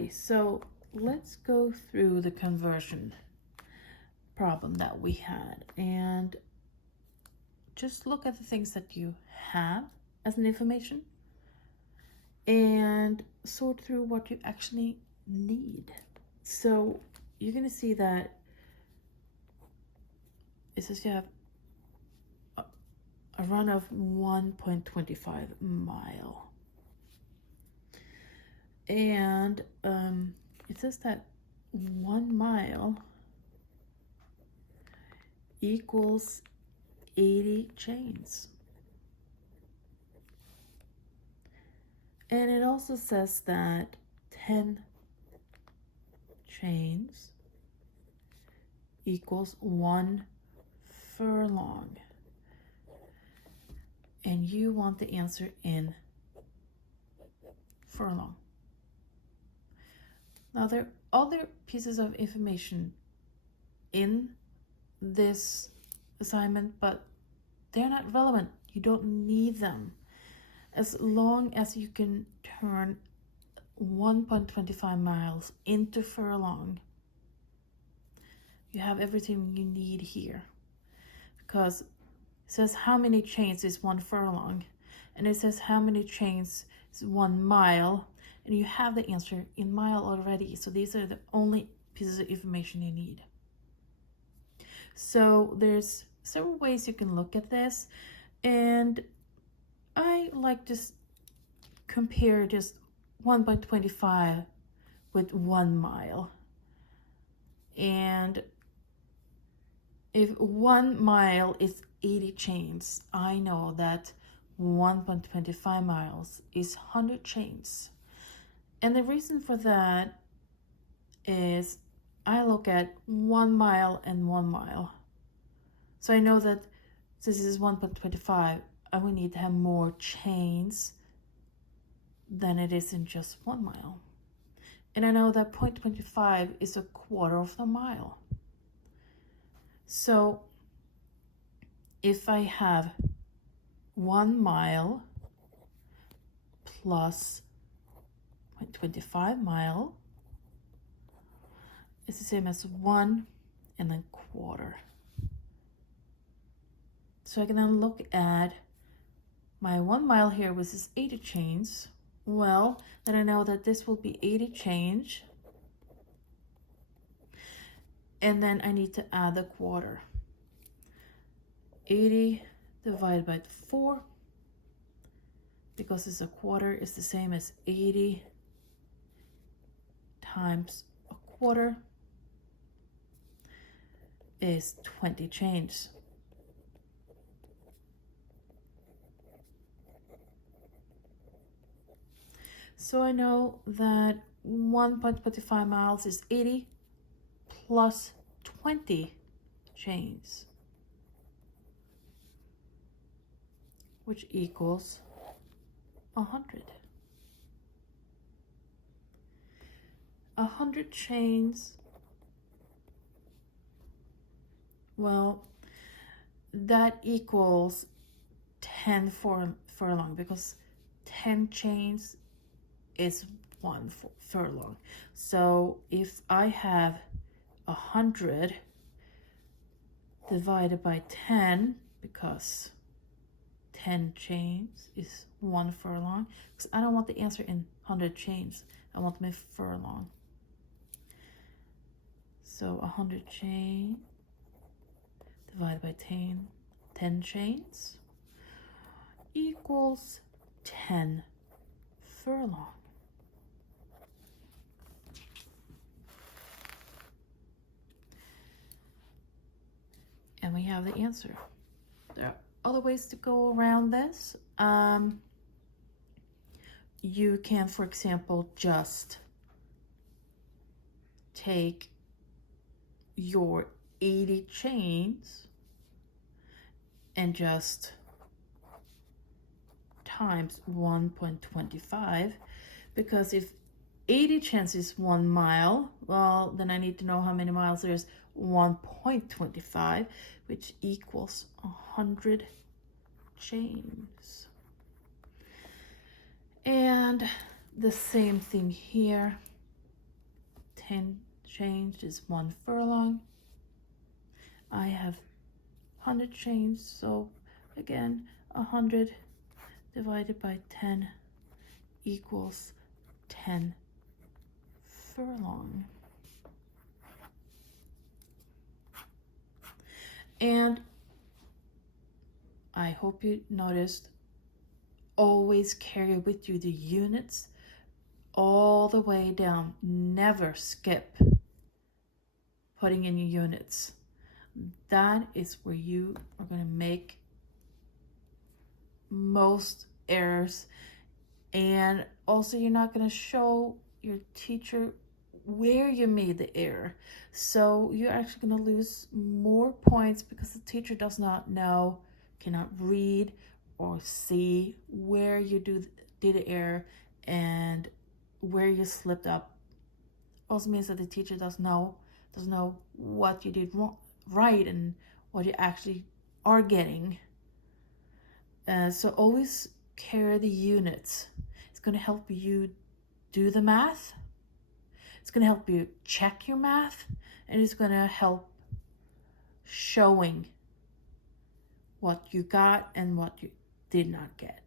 Alrighty, so let's go through the conversion problem that we had and just look at the things that you have as an information and sort through what you actually need. So you're going to see that it says you have a run of 1.25 mile. And it says that 1 mile equals 80 chains. And it also says that 10 chains equals 1 furlong. And you want the answer in furlong. Now there are other pieces of information in this assignment, but they're not relevant. You don't need them. As long as you can turn 1.25 miles into furlong, you have everything you need here. Because it says how many chains is 1 furlong, and it says how many chains is 1 mile, and you have the answer in mile already. So these are the only pieces of information you need. So there's several ways you can look at this, and I like to compare just 1.25 with 1 mile. And if 1 mile is 80 chains, I know that 1.25 miles is 100 chains. And the reason for that is I look at 1 mile and 1 mile. So I know that since this is 1.25, I will need to have more chains than it is in just 1 mile. And I know that 0.25 is a quarter of the mile. So if I have 1 mile plus 0.25 mile, it's the same as 1 and then quarter. So I can then look at my 1 mile here, which is 80 chains. Well, then I know that this will be 80 chains. And then I need to add the quarter. 80 divided by 4, because it's a quarter, is the same as 80 times a quarter is 20 chains. So I know that 1.25 miles is 80 plus 20 chains, which equals 100. 100 chains, well, that equals 10 furlong, because 10 chains is 1 furlong. So if I have 100 divided by 10, because 10 chains is 1 furlong, because I don't want the answer in 100 chains, I want them in furlong. So 100 chain divided by 10 chains equals 10 furlong. And we have the answer. There are other ways to go around this. You can, for example, just take your 80 chains and just times 1.25, because if 80 chains is 1 mile, well, then I need to know how many miles there's 1.25, which equals 100 chains. And the same thing here. 10 chains is 1 furlong. I have 100 chains, so again 100 divided by 10 equals 10 furlong. And I hope you noticed, always carry with you the units all the way down. Never skip putting in your units. That is where you are going to make most errors, and also you're not going to show your teacher where you made the error, so you're actually going to lose more points because the teacher does not know, cannot read or see where you did the error and where you slipped up. Also means that the teacher doesn't know what you did wrong, right, and what you actually are getting. So always carry the units. It's going to help you do the math. It's going to help you check your math, and it's going to help showing what you got and what you did not get.